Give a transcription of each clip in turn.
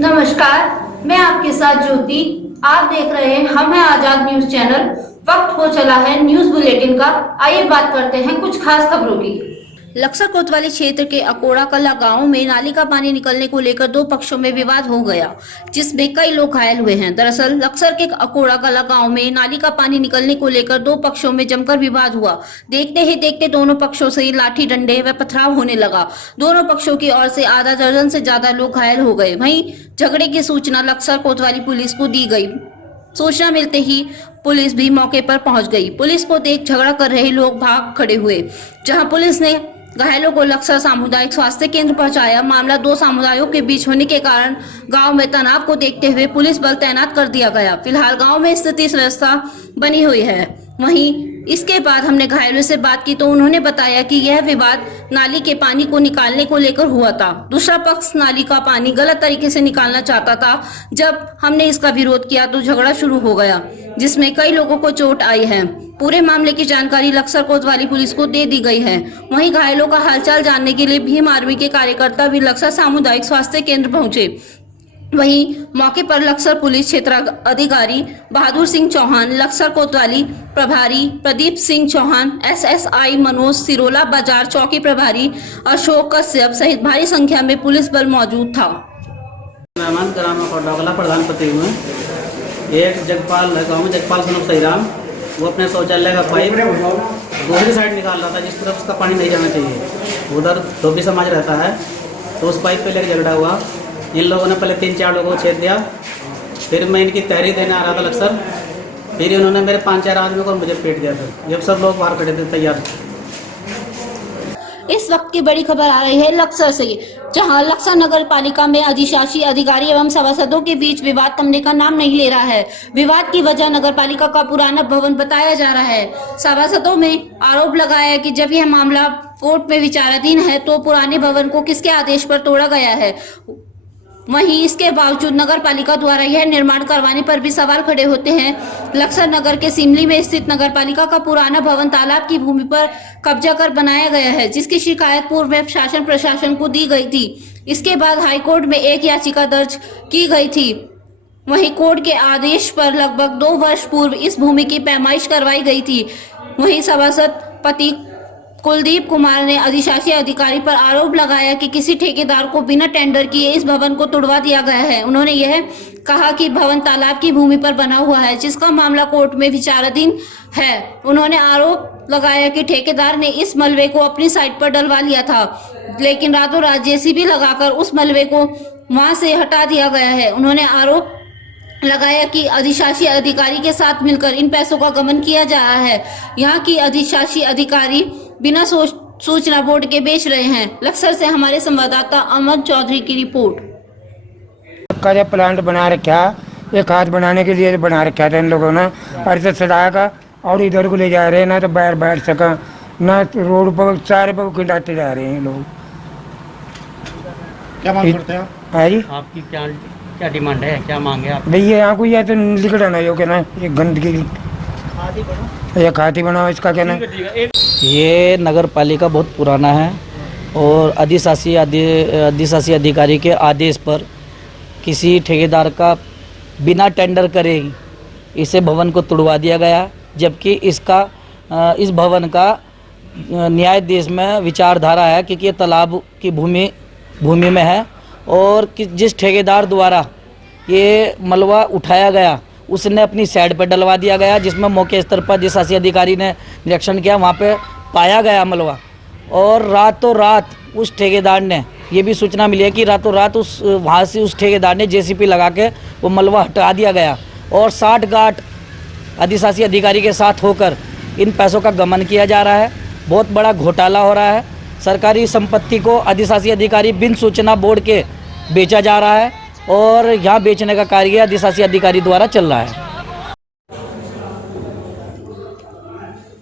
नमस्कार, मैं आपके साथ ज्योति। आप देख रहे हैं हम हैं आजाद न्यूज चैनल। वक्त हो चला है न्यूज बुलेटिन का। आइए बात करते हैं कुछ खास खबरों की। लक्सर कोतवाली क्षेत्र के अकोड़ा कला गांव में नाली का पानी निकलने को लेकर दो पक्षों में विवाद हो गया, जिसमें कई लोग घायल हुए हैं। दरअसल लक्सर के अकोड़ा कला गांव में नाली का पानी निकलने को लेकर दो पक्षों में जमकर विवाद हुआ। देखते ही देखते दोनों पक्षों से लाठी डंडे व पथराव होने लगा। दोनों पक्षों की ओर से आधा दर्जन से ज्यादा लोग घायल हो गए। वहीं झगड़े की सूचना लक्सर कोतवाली पुलिस को दी गई। सूचना मिलते ही पुलिस भी मौके पर पहुंच गई। पुलिस को देख झगड़ा कर रहे लोग भाग खड़े हुए, जहां पुलिस ने घायलों को लक्सर सामुदायिक स्वास्थ्य केंद्र पहुंचाया। मामला दो समुदायों के बीच होने के कारण गांव में तनाव को देखते हुए पुलिस बल तैनात कर दिया गया। फिलहाल गांव में स्थिति व्यवस्था बनी हुई है। वहीं इसके बाद हमने घायलों से बात की तो उन्होंने बताया कि यह विवाद नाली के पानी को निकालने को लेकर हुआ था। दूसरा पक्ष नाली का पानी गलत तरीके से निकालना चाहता था। जब हमने इसका विरोध किया तो झगड़ा शुरू हो गया, जिसमें कई लोगों को चोट आई है। पूरे मामले की जानकारी लक्सर कोतवाली पुलिस को दे दी गई है। वहीं घायलों का हालचाल जानने के लिए भीम आर्मी के कार्यकर्ता भी लक्सर सामुदायिक स्वास्थ्य केंद्र पहुंचे। वहीं मौके पर लक्सर पुलिस क्षेत्र अधिकारी बहादुर सिंह चौहान, लक्सर कोतवाली प्रभारी प्रदीप सिंह चौहान, SSI मनोज सिरोला, बाजार चौकी प्रभारी अशोक कश्यप सहित भारी संख्या में पुलिस बल मौजूद था। मेहमान ग्राम कोटागला प्रधान पति हुए एक जगपाल गाँव में जगपाल सनम सहीराम, वो अपने शौचालय का पाइप दूसरी साइड निकाल रहा था जिस तरफ उसका पानी नहीं जाना चाहिए। उधर धोबी समाज रहता है, तो उस पाइप पे लेकर झगड़ा हुआ। इन लोगों ने पहले 3-4 लोगों को छेद दिया। फिर मैं इनकी तहरीर देने आ रहा था लक्सर, फिर इन्होंने मेरे 5-4 आदमी को मुझे पीट दिया था। जब सब लोग बाहर खड़े थे तैयार। इस वक्त की बड़ी खबर आ रही है लक्सर से, जहां लक्सर नगर पालिका में अधिशासी अधिकारी एवं सभासदों के बीच विवाद थमने का नाम नहीं ले रहा है। विवाद की वजह नगर पालिका का पुराना भवन बताया जा रहा है। सभासदों में आरोप लगाया कि जब यह मामला कोर्ट में विचाराधीन है तो पुराने भवन को किसके आदेश पर तोड़ा गया है। वहीं इसके बावजूद नगर पालिका द्वारा यह निर्माण करवाने पर भी सवाल खड़े होते हैं। लक्सर नगर के सिमली में स्थित नगर पालिका का पुराना भवन तालाब की भूमि पर कब्जा कर बनाया गया है, जिसकी शिकायत पूर्व शासन प्रशासन को दी गई थी। इसके बाद हाईकोर्ट में एक याचिका दर्ज की गई थी। वहीं कोर्ट के आदेश पर लगभग 2 वर्ष पूर्व इस भूमि की पैमाइश करवाई गई थी। वहीं सभासद पति कुलदीप कुमार ने अधिशासी अधिकारी पर आरोप लगाया कि किसी ठेकेदार को बिना टेंडर किए इस भवन को तुड़वा दिया गया है। उन्होंने यह कहा कि भवन तालाब की भूमि पर बना हुआ है, जिसका मामला कोर्ट में विचाराधीन है। उन्होंने आरोप लगाया कि ठेकेदार ने इस मलबे को अपनी साइट पर डलवा लिया था, लेकिन रातों रात JCB लगाकर उस मलबे को वहां से हटा दिया गया है। उन्होंने आरोप लगाया कि अधिशासी अधिकारी के साथ मिलकर इन पैसों का गमन किया जा रहा है। यहाँ की अधिशासी अधिकारी बिना सूचना बोर्ड के बेच रहे हैं। लक्सर से हमारे संवाददाता अमन चौधरी की रिपोर्ट। का जब प्लांट बना रखा, एक हाथ बनाने के लिए बना रखा था इन लोगों ने, अर्थ सजाया का और इधर को ले जा रहे हैं, ना तो बाहर बैठ सका, ना रोड पर चारे पर खिलाते जा रहे हैं लोग। क्या मांग करते हैं है जी? आपकी क्या डिमांड है, क्या मांग है आप? भैया यहाँ को या तो लिखना ना यो कहना एक गंदगी या खाती बनाओ, इसका कहना। ये नगर पालिका बहुत पुराना है और अधिशासी अधिकारी के आदेश पर किसी ठेकेदार का बिना टेंडर करे ही इसे भवन को तुड़वा दिया गया, जबकि इस भवन का न्यायाधीश में विचारधारा है कि ये तालाब की भूमि में है और जिस ठेकेदार द्वारा ये मलबा उठाया गया उसने अपनी साइड पर डलवा दिया गया, जिसमें मौके स्तर पर अधिशासी अधिकारी ने निरीक्षण किया, वहाँ पे पाया गया मलबा। और रातों रात उस ठेकेदार ने, ये भी सूचना मिली है कि रातों रात वहाँ से उस ठेकेदार ने JCB लगा के वो मलबा हटा दिया गया और 60 गांठ अधिशासी अधिकारी के साथ होकर इन पैसों का गमन किया जा रहा है। बहुत बड़ा घोटाला हो रहा है। सरकारी संपत्ति को अधिशासी अधिकारी बिन सूचना बोर्ड के बेचा जा रहा है और यहाँ बेचने का कार्य अधिशासी अधिकारी द्वारा चल रहा है।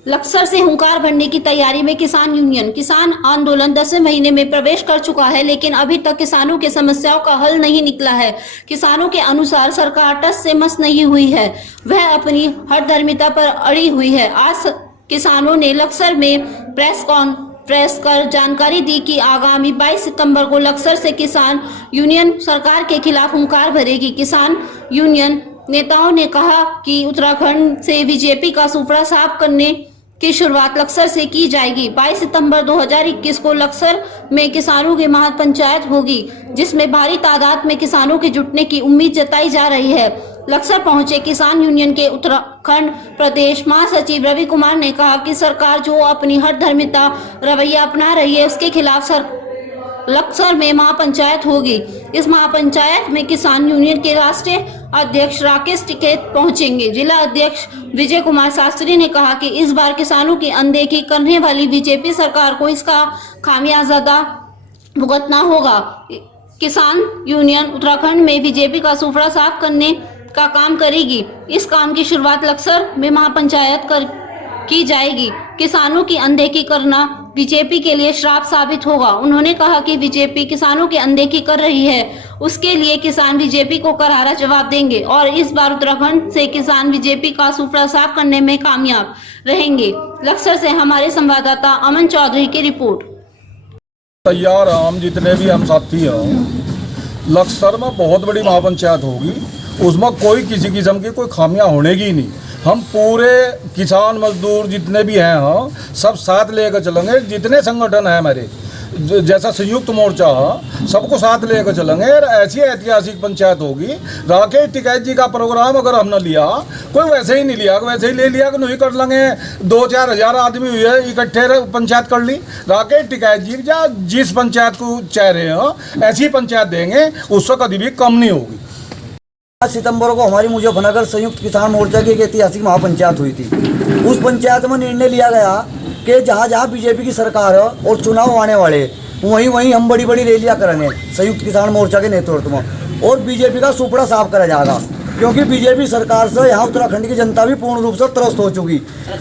लक्सर से हुंकार भरने की तैयारी में किसान यूनियन। किसान आंदोलन 10वें महीने में प्रवेश कर चुका है, लेकिन अभी तक किसानों की समस्याओं का हल नहीं निकला है। किसानों के अनुसार सरकार टस से मस नहीं हुई है, वह अपनी हठधर्मिता पर अड़ी हुई है। आज किसानों ने लक्सर में प्रेस प्रेस कर जानकारी दी कि आगामी 22 सितंबर को लक्सर से किसान यूनियन सरकार के खिलाफ हुंकार भरेगी। किसान यूनियन नेताओं ने कहा कि उत्तराखंड से बीजेपी का सुपड़ा साफ करने की शुरुआत लक्सर से की जाएगी। 22 सितंबर 2021 को लक्सर में किसानों की महापंचायत होगी, जिसमें भारी तादाद में किसानों के जुटने की उम्मीद जताई जा रही है। लक्सर पहुंचे किसान यूनियन के उत्तराखंड प्रदेश महासचिव रवि कुमार ने कहा कि सरकार जो अपनी हठधर्मिता रवैया अपना रही है, उसके खिलाफ लक्सर में महापंचायत होगी। इस महापंचायत में किसान यूनियन के राष्ट्रीय अध्यक्ष राकेश टिकैत पहुंचेंगे। जिला अध्यक्ष विजय कुमार शास्त्री ने कहा कि इस बार किसानों की अनदेखी करने वाली बीजेपी सरकार को इसका खामियाजा भुगतना होगा। किसान यूनियन उत्तराखंड में बीजेपी का सुपड़ा साफ करने का काम करेगी। इस काम की शुरुआत लक्सर में महापंचायत की जाएगी। किसानों की अनदेखी करना बीजेपी के लिए श्राप साबित होगा। उन्होंने कहा कि बीजेपी किसानों की अनदेखी कर रही है, उसके लिए किसान बीजेपी को करारा जवाब देंगे और इस बार उत्तराखंड से किसान बीजेपी का सुपड़ा साफ करने में कामयाब रहेंगे। लक्सर से हमारे संवाददाता अमन चौधरी की रिपोर्ट। तैयार हम जितने भी हम साथी हैं, लक्सर में बहुत बड़ी महापंचायत होगी, उसमें कोई किसी किस्म की कोई खामियां होने की नहीं। हम पूरे किसान मजदूर जितने भी हैं सब साथ लेकर चलेंगे। जितने संगठन हैं हमारे, जैसा संयुक्त मोर्चा सबको साथ लेकर चलेंगे और ऐसी ऐतिहासिक पंचायत होगी। राकेश टिकैत जी का प्रोग्राम अगर हमने लिया, कोई वैसे ही नहीं लिया, वैसे ही ले लिया कि नहीं कर लेंगे, 2-4 हज़ार आदमी हुए इकट्ठे पंचायत कर ली। राकेश टिकैत जी जिस पंचायत को चाह रहे हैं ऐसी पंचायत देंगे, उससे कभी भी कम नहीं होगी। 5 सितंबर को हमारी मुजफ्फरनगर संयुक्त किसान मोर्चा की एक ऐतिहासिक महापंचायत हुई थी। उस पंचायत में निर्णय लिया गया कि जहाँ जहाँ बीजेपी की सरकार है और चुनाव आने वाले, वहीं वहीं हम बड़ी बड़ी रैलियाँ करेंगे संयुक्त किसान मोर्चा के नेतृत्व में, और बीजेपी का सुपड़ा साफ करा जाएगा। क्योंकि बीजेपी सरकार से यहाँ उत्तराखंड की जनता भी पूर्ण रूप से त्रस्त हो चुकी।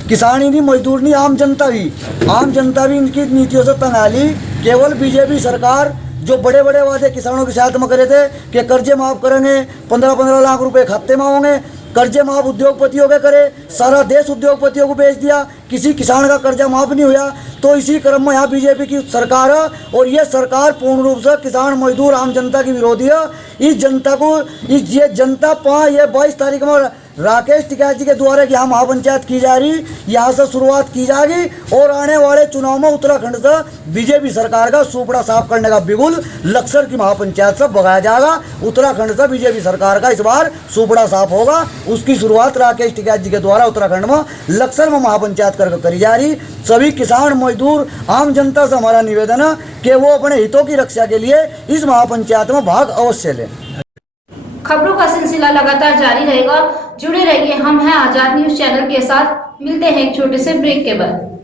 किसान ही नहीं, मजदूर नहीं, आम जनता भी इनकी नीतियों से तंग आ ली। केवल बीजेपी सरकार जो बड़े बड़े वादे किसानों के साथ में करे थे कि कर्जे माफ़ करेंगे, 15-15 लाख रुपए खाते में होंगे, कर्जे माफ उद्योगपतियों के करे, सारा देश उद्योगपतियों को बेच दिया, किसी किसान का कर्जा माफ नहीं हुआ। तो इसी क्रम में यहाँ बीजेपी की सरकार है और ये सरकार पूर्ण रूप से किसान मजदूर आम जनता की विरोधी है। इस जनता को ये जनता 22 तारीख में राकेश टिकैत जी के द्वारा यहाँ महापंचायत की जा रही, यहाँ से शुरुआत की जाएगी और आने वाले चुनाव में उत्तराखंड से बीजेपी सरकार का सुपड़ा साफ करने का बिगुल लक्सर की महापंचायत से बगाया जाएगा। उत्तराखंड से बीजेपी सरकार का इस बार सुपड़ा साफ होगा। उसकी शुरुआत राकेश टिकैत जी के द्वारा उत्तराखंड में लक्सर में महापंचायत करके करी जा रही। सभी किसान मजदूर आम जनता से हमारा निवेदन है कि वो अपने हितों की रक्षा के लिए इस महापंचायत में भाग अवश्य लें। खबरों का सिलसिला लगातार जारी रहेगा। जुड़े रहिए हम हैं आजाद न्यूज चैनल के साथ। मिलते हैं एक छोटे से ब्रेक के बाद।